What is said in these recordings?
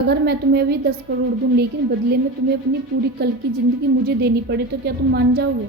अगर मैं तुम्हें अभी 10 करोड़ दूं लेकिन बदले में तुम्हें अपनी पूरी कल की जिंदगी मुझे देनी पड़े तो क्या तुम मान जाओगे?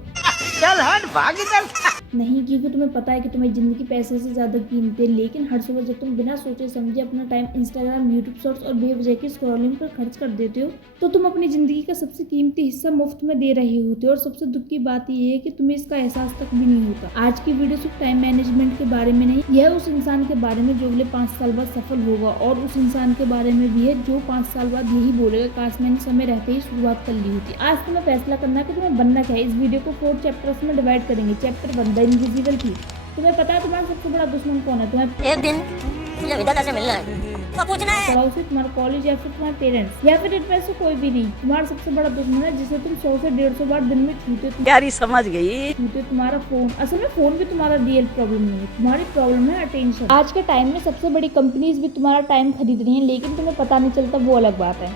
चल हट भाग इधर। नहीं, क्योंकि तुम्हें पता है कि तुम्हें जिंदगी पैसे से ज्यादा कीमती है। लेकिन हर सुबह जब तुम बिना सोचे समझे अपना टाइम इंस्टाग्राम, यूट्यूब शॉर्ट्स और बेवजह की स्क्रॉलिंग पर खर्च कर देते हो तो तुम अपनी जिंदगी का सबसे कीमती हिस्सा मुफ्त में दे रहे होते हो। और सबसे दुख की बात यह है कि तुम्हें इसका एहसास तक भी नहीं होता। आज की वीडियो सिर्फ टाइम मैनेजमेंट के बारे में नहीं, यह उस इंसान के बारे में जो अगले 5 साल बाद सफल होगा, और उस इंसान के बारे में भी है जो 5 साल बाद यही बोलेगा, काश मैंने समय रहते ही शुरुआत कर ली होती। आज तुम्हें फैसला करना है कि तुम्हें बनना क्या है। इस वीडियो को 4 चैप्टर्स में डिवाइड करेंगे। Chapter 1, the invisible thing. तुम्हें पता है तुम्हारा सबसे बड़ा दुश्मन कौन है? तुम्हें एक दिन मुझे विधाता से मिलना है तो पूछना है पड़ोसी, से तुम्हारा कॉलेज, या फिर तुम्हारे पेरेंट्स, या फिर इनमें से कोई भी नहीं। तुम्हारा सबसे बड़ा दुश्मन है जिसे तुम 100 से 150 बार दिन में यारी समझ गई। छूते तुम्हारा फोन। असल में फोन भी तुम्हारा रियल प्रॉब्लम नहीं है, तुम्हारी प्रॉब्लम है अटेंशन। आज के टाइम में सबसे बड़ी कंपनीज भी तुम्हारा टाइम खरीद रही हैं, लेकिन तुम्हें पता नहीं चलता, वो अलग बात है।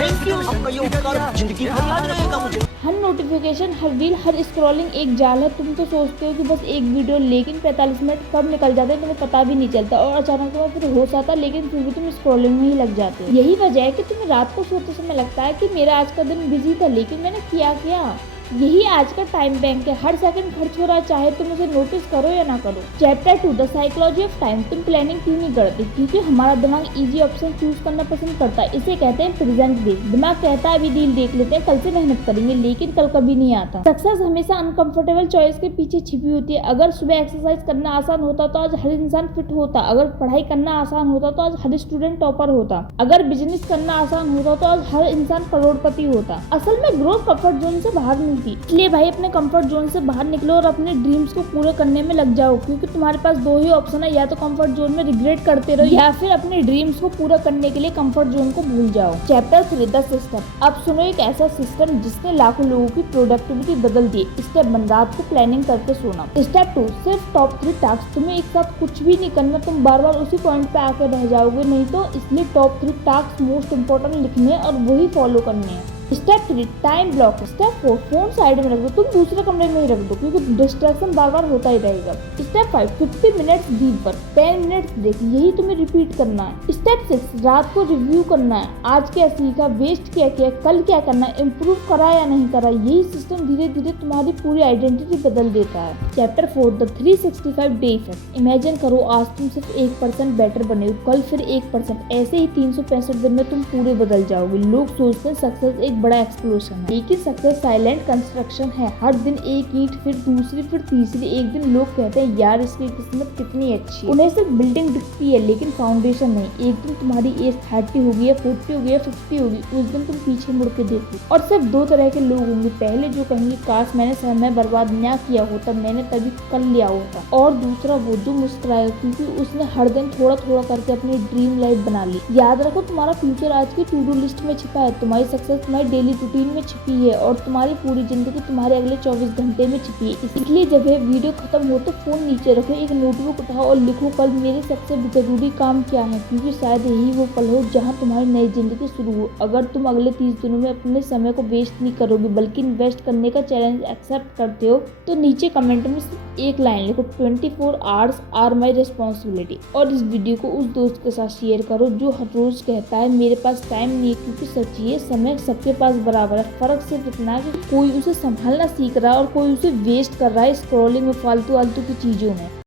जिंदगी भर याद रहेगा मुझे। हर नोटिफिकेशन, हर रील, हर स्क्रॉलिंग एक जाल है। तुम तो सोचते हो कि बस एक वीडियो, लेकिन 45 मिनट कब निकल जाते हैं तुम्हें पता भी नहीं चलता। और अचानक तुम्हें फिर होश आता, लेकिन फिर भी तुम स्क्रॉलिंग में ही लग जाते हो। यही वजह है कि तुम्हें रात को सोते समय लगता है कि मेरा आज का दिन बिजी था, लेकिन मैंने किया क्या? यही आज का टाइम बैंक है। हर सेकंड खर्च हो रहा है, चाहे तुम उसे नोटिस करो या ना करो। Chapter 2, the psychology of time. तुम प्लानिंग क्यों नहीं करते? क्योंकि हमारा दिमाग इजी ऑप्शन चूज करना पसंद करता है। इसे कहते हैं प्रेजेंट डे। दिमाग कहता है अभी डील देख लेते हैं, कल से मेहनत करेंगे, लेकिन कल कभी नहीं आता। सक्सेस हमेशा अनकंफर्टेबल चॉइस के पीछे छिपी होती है। अगर सुबह एक्सरसाइज करना आसान होता तो आज हर इंसान फिट होता। अगर पढ़ाई करना आसान होता तो आज हर स्टूडेंट टॉपर होता। अगर बिजनेस करना आसान होता तो आज हर इंसान करोड़पति होता। असल में ग्रोथ कंफर्ट जोन से बाहर मिलती। इसलिए भाई अपने कंफर्ट जोन से बाहर निकलो और अपने ड्रीम्स को पूरे करने में लग जाओ। क्योंकि तुम्हारे पास 2 ही ऑप्शन है, या तो कंफर्ट जोन में रिग्रेट करते रहो, या फिर अपने ड्रीम्स को पूरा करने के लिए कंफर्ट जोन को भूल जाओ। Chapter 3, the system. अब सुनो एक ऐसा सिस्टम जिसने लाखों लोगों की प्रोडक्टिविटी बदल दी। स्टेप 1, रात को प्लानिंग करके सोना। स्टेप 2, सिर्फ टॉप 3 टास्क। तुम्हें एक साथ कुछ भी नहीं करना, तुम बार बार उसी पॉइंट पे आके रह जाओगे। नहीं तो इसलिए टॉप 3 टास्क मोस्ट इंपोर्टेंट लिखने और वही फॉलो करने हैं। Step 3, time block. Step 4, phone side में रख दो, तुम दूसरे कमरे में ही रख दो, क्योंकि डिस्ट्रैक्शन बार बार होता ही रहेगा। Step 5, 50 minutes deep work, 10 minutes break. यही तुम्हें रिपीट करना है। स्टेप 6, रात को रिव्यू करना है। आज क्या सीखा, वेस्ट क्या किया, कल क्या करना है, इम्प्रूव करा या नहीं करा। यही सिस्टम धीरे धीरे तुम्हारी पूरी आइडेंटिटी बदल देता है। Chapter 4, the 365 day effect. Imagine करो आज तुम सिर्फ 1% बेटर बने हो, कल फिर 1%, ऐसे ही 365 दिन में तुम पूरे बदल जाओगे। लोग सोचते हैं सक्सेस एक बड़ा एक्सप्लोशन है, लेकिन सक्सेस साइलेंट कंस्ट्रक्शन है। हर दिन एक ईंट, फिर दूसरी, फिर तीसरी। एक दिन लोग कहते हैं यार इसकी किस्मत कितनी अच्छी है। उन्हें सिर्फ बिल्डिंग दिखती है लेकिन फाउंडेशन नहीं। एक दिन तुम्हारी एज 30 होगी या 40 होगी या 50 होगी, उस दिन तुम पीछे मुड़ के देखो और सिर्फ 2 तरह के लोग होंगे। पहले जो कहेंगे काश मैंने समय बर्बाद ना किया होता, मैंने तभी कर लिया होता। और दूसरा वो जो मुस्कुराएगा क्योंकि उसने हर दिन थोड़ा थोड़ा करके अपनी ड्रीम लाइफ बना ली। याद रखो तुम्हारा फ्यूचर आज की टू डू लिस्ट में छिपा है, तुम्हारी सक्सेस तुम्हारी डेली रूटीन में छिपी है, और तुम्हारी पूरी जिंदगी तुम्हारे अगले 24 घंटे में छिपी है। इसलिए जब ये वीडियो खत्म हो तो फोन नीचे रखो, एक नोटबुक उठाओ और लिखो कल मेरे सबसे जरूरी काम क्या है, क्योंकि शायद यही वो पल हो जहां तुम्हारी नई जिंदगी शुरू हो। अगर तुम अगले 30 दिनों में अपने समय को वेस्ट नहीं करोगे बल्कि इन्वेस्ट करने का चैलेंज एक्सेप्ट करते हो तो नीचे कमेंट में सिर्फ एक लाइन लिखो, 24 आवर्स आर माई रिस्पॉन्सिबिलिटी। और इस वीडियो को उस दोस्त के साथ शेयर करो जो हर रोज कहता है मेरे पास टाइम नहीं है, क्योंकि सच ये समय सबके पास बराबर है। फर्क सिर्फ इतना है कि कोई उसे संभालना सीख रहा है और कोई उसे वेस्ट कर रहा है स्क्रॉलिंग में, फालतू की चीजों में।